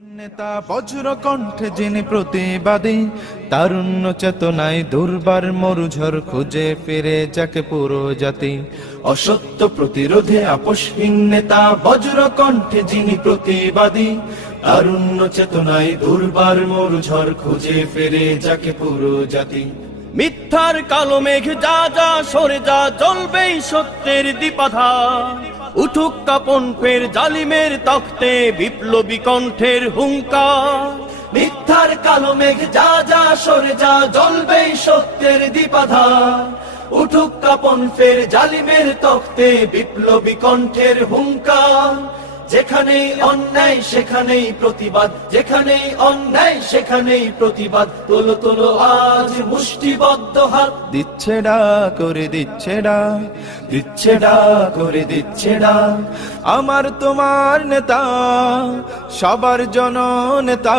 নেতা বজ্র কণ্ঠে যিনি প্রতিবাদী, তারুণ্য চেতনায় দুর্বার মরুঝড় খুঁজে ফিরে যাকে পুরো জাতি। অসত্য প্রতিরোধে আপোষহীন নেতা বজ্র কণ্ঠে যিনি প্রতিবাদী, তারুণ্য চেতনায় দুর্বার মরুঝড় খুঁজে ফিরে যাকে পুরো জাতি। মিথ্যার কালো মেঘ যা যা সরে যা, জ্বলবেই সত্যের দীপাধা। উঠুক কাপন ফের জালিমের তখ্তে, বিপ্লবী কণ্ঠের হুঙ্কার। মিথ্যার কালো মেঘ যা যা সরে যা, জ্বলবেই সত্যের দীপাধার। উঠুক কাপন ফের জালিমের তখ্তে, বিপ্লবী কণ্ঠের হুঙ্কার। যেখানেই অন্যায় সেখানেই প্রতিবাদ, যেখানেই অন্যায় সেখানেই প্রতিবাদ। তোলো তোলো আজ মুষ্টিবদ্ধ হাত, দিচ্ছে ডাক করে দিচ্ছে ডাক, দিচ্ছে ডাক করে দিচ্ছে ডাক। আমার তোমার নেতা, সবার জননেতা।